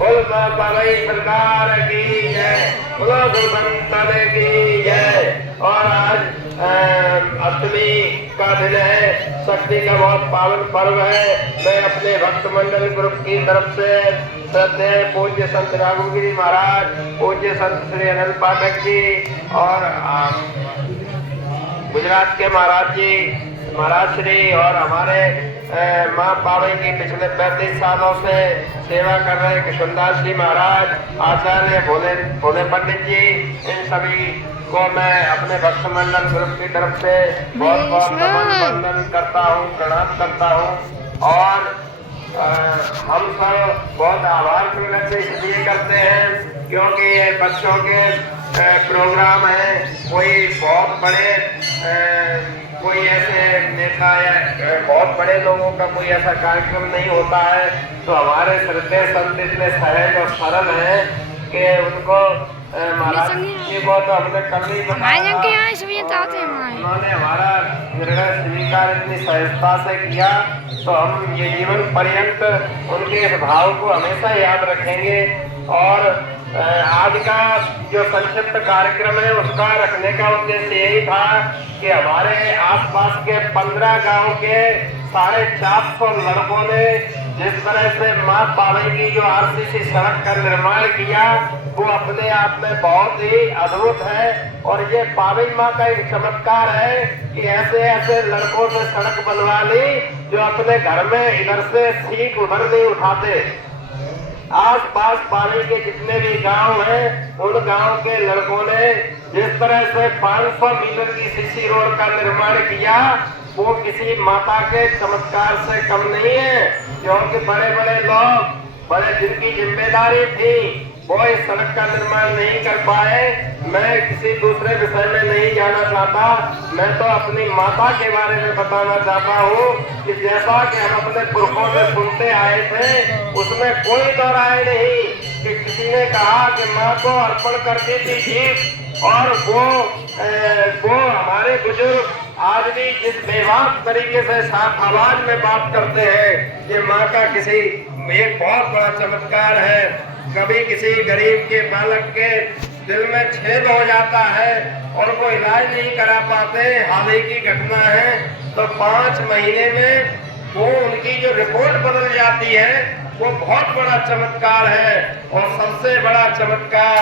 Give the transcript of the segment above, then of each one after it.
बोल बाबा सरकार की जय, बोलो गुरुसंतन की जय। और आज अष्टमी का दिन है, शक्ति का बहुत पावन पर्व है। मैं अपने भक्त मंडल ग्रुप की तरफ से श्रद्धेय पूज्य संत राघवगिरी महाराज, पूज्य संत श्री अनंत पाठक जी और गुजरात के महाराज जी, महाराज श्री और हमारे माँ बाबा की पिछले 35 सालों से सेवा कर रहे कृष्णदास जी महाराज, आचार्य भोले पंडित जी, इन सभी को मैं अपने भक्त मंडल ग्रुप की तरफ से बहुत बहुत नमन वंदन करता हूँ, प्रणाम करता हूँ। और हम सब बहुत आभार प्रकट इसलिए करते हैं क्योंकि ये बच्चों के प्रोग्राम है। कोई बहुत बड़े कोई ऐसे नेता या बहुत बड़े लोगों का कोई ऐसा कार्यक्रम नहीं होता है, तो हमारे श्रद्धेय संत इतने सहज और सरल हैं कि उनको महाराज जी को तो हमने कल ही बताया, उन्होंने हमारा निर्णय स्वीकार इतनी सहजता से किया, तो हम ये जीवन पर्यंत उनके इस भाव को हमेशा याद रखेंगे। और आज का जो संक्षिप्त कार्यक्रम है उसका रखने का उद्देश्य यही था कि हमारे आसपास के 15 गांव के 450 लड़कों ने जिस तरह से माँ बाबई की जो आरसीसी सड़क का निर्माण किया वो अपने आप में बहुत ही अद्भुत है। और ये बाबई माँ का एक चमत्कार है कि ऐसे ऐसे लड़कों से सड़क बनवा ली जो अपने घर में इधर से सीख उधर नहीं उठाते। आस पास बाबई के जितने भी गांव हैं उन गांव के लड़कों ने जिस तरह से 500 मीटर की सीसी रोड का निर्माण किया वो किसी माता के चमत्कार से कम नहीं है, क्योंकि बड़े बड़े लोग बड़े जिनकी जिम्मेदारी थी वो इस सड़क का निर्माण नहीं कर पाए। मैं किसी दूसरे विषय में नहीं जाना चाहता, मैं तो अपनी माता के बारे में बताना चाहता हूँ कि जैसा कि हम अपने पुरखों से सुनते आए थे उसमें कोई दो राय नहीं कि किसी ने कहा कि माँ को अर्पण करती थी जीव, और वो हमारे बुजुर्ग आज भी जिस बेबाक तरीके से साफ आवाज में बात करते हैं ये माँ का किसी एक बहुत बड़ा चमत्कार है। कभी किसी गरीब के बालक के दिल में छेद हो जाता है और वो इलाज नहीं करा पाते, हाल ही की घटना है, तो 5 महीने में वो उनकी जो रिपोर्ट बदल जाती है वो बहुत बड़ा चमत्कार है। और सबसे बड़ा चमत्कार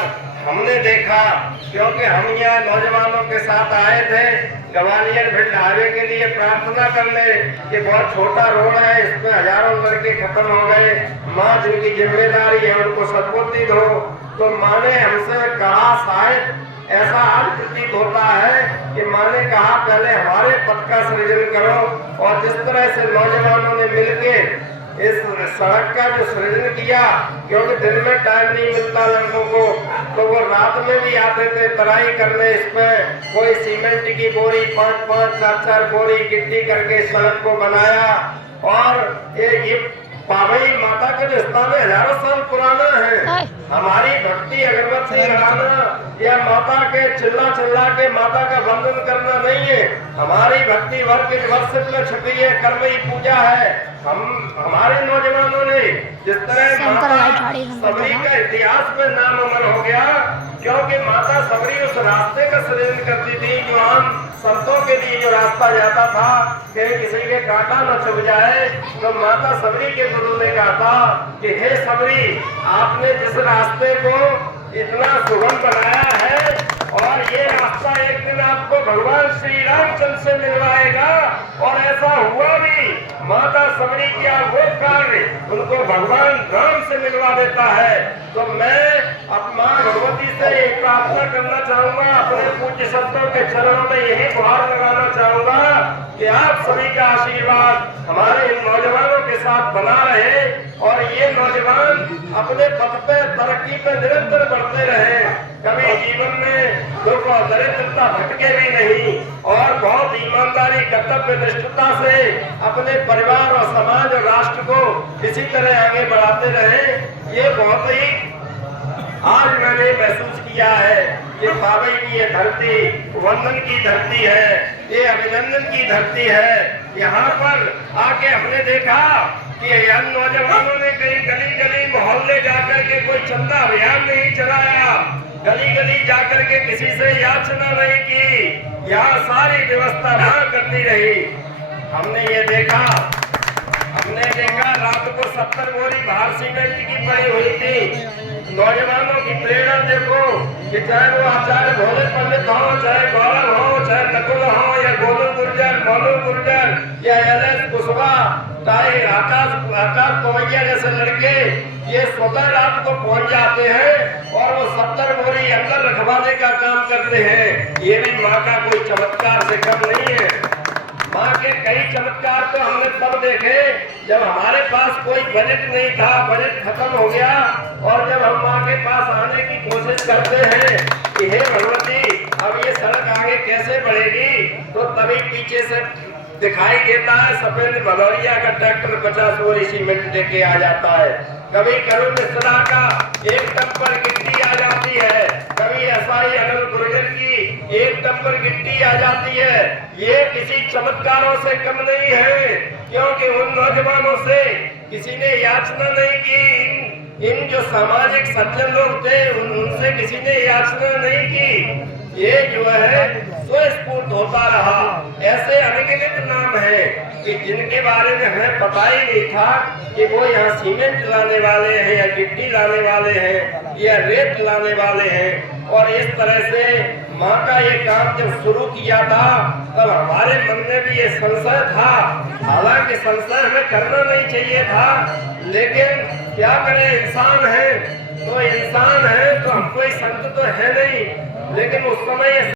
हमने देखा क्योंकि हम यहाँ नौजवानों के साथ आए थे ग्वालियर भिंड हाईवे के लिए प्रार्थना करने, ये बहुत छोटा रोड है, इसमें हजारों लड़के खत्म हो गए, माँ जिनकी जिम्मेदारी है उनको सद्बुद्धि दो। तो माँ ने हमसे कहा, शायद ऐसा आज प्रतीत होता है कि माँ ने कहा पहले हमारे पद का सृजन करो, और जिस तरह से नौजवानों ने मिलके इस सड़क का जो सृजन किया, क्योंकि दिन में टाइम नहीं मिलता लड़कों को, तो वो रात में भी आते थे तराई करने। इसमें कोई सीमेंट की बोरी 5-5, 4-4 बोरी गिट्टी करके सड़क को बनाया। और ये बाबई माता का जो स्थान है हजारों साल पुराना है। हमारी भक्ति अगरबत्ती लगाना या माता के चिल्ला के माता का वंदन करना नहीं है, हमारी भक्ति वर्ष में छुपी है, कर्मई पूजा है। हमारे नौजवानों ने जिस तरह माता सबरी का इतिहास में नाम अमर हो गया, क्योंकि माता सबरी उस रास्ते का सृजन करती थी जो आम संतों के लिए जो रास्ता जाता था कि किसी के कांटा न चुभ जाए, तो माता सबरी के गुरु ने कहा था कि हे सबरी, आपने जिस रास्ते को इतना सुगम बनाया है और ये रास्ता एक दिन आपको भगवान श्री रामचंद्र से मिलवाएगा। और ऐसा हुआ भी, माता सबरी किया वो कार्य उनको भगवान राम से मिलवा देता है। तो मैं अब माँ भगवती से एक प्रार्थना करना चाहूंगा, अपने पूज्य संतों के चरणों में यही गुहार लगाना चाहूंगा कि आप सभी का आशीर्वाद हमारे इन नौजवानों के साथ बना रहे और ये नौजवान अपने पथ पे तरक्की पे निरंतर बढ़ते रहे, कभी जीवन में दुख और दरिद्रता भटके भी नहीं, और बहुत ईमानदारी कर्तव्य निष्ठता से अपने परिवार और समाज और राष्ट्र को इसी तरह आगे बढ़ाते रहे। ये बहुत ही आज मैंने महसूस किया है कि बाबई की ये धरती वंदन की धरती है, ये अभिनंदन की धरती है। यहाँ पर आके हमने देखा कि नौजवानों ने कई गली गली मोहल्ले जाकर के कोई चंदा अभियान नहीं चलाया, गली गली जाकर के किसी से याचना नहीं की, यहाँ सारी व्यवस्था मां करती रही। हमने देखा रात को 70 बोरी बाहर सीमेंट की पड़ी हुई थी। नौजवानों की प्रेरणा देखो कि चाहे वो आचार्य भोले पंडित हो, चाहे गौरव हो, चाहे नकुल हो, या गोलू गुर्जर, मोनू गुर्जर, या एलएस कुशवाहा, चाहे आकाश पवैया जैसे लड़के, ये स्वतः रात को पहुंच जाते हैं और वो 70 बोरी अंदर रखवाने का काम करते हैं। ये भी माँ का कोई चमत्कार से कम नहीं है। माँ के कई चमत्कार तो हमने तब देखे जब हमारे पास कोई बजट नहीं था, बजट खत्म हो गया, और जब हम माँ के पास आने की कोशिश करते हैं कि हे भगवती अब ये सड़क आगे कैसे बढ़ेगी, तो तभी पीछे से दिखाई देता है सफेद भदौरिया का ट्रैक्टर 50 बोरी सीमेंट लेके आ जाता है। कभी करुण मिश्रा का एक टप्पर गिट्टी आ जाती है, कभी एसआई अनिल गुर्जर की एक टप्पर गिट्टी आ जाती है। ये किसी चमत्कारों से कम नहीं है, क्योंकि उन नौजवानों से किसी ने याचना नहीं की। इन जो सामाजिक सज्जन लोग थे उनसे किसी ने याचना नहीं की। ये जो है स्वस्फूर्त होता रहा। ऐसे अनगिनत नाम है कि जिनके बारे में हमें पता ही नहीं था कि वो यहाँ सीमेंट लाने वाले हैं, या गिट्टी लाने वाले हैं, या रेत लाने वाले हैं। और इस तरह से माँ का ये काम जब शुरू किया था तब हमारे मन में भी ये संशय था। हालांकि संशय हमें करना नहीं चाहिए था, लेकिन क्या करें, इंसान है तो हम कोई संत तो है नहीं। लेकिन उस समय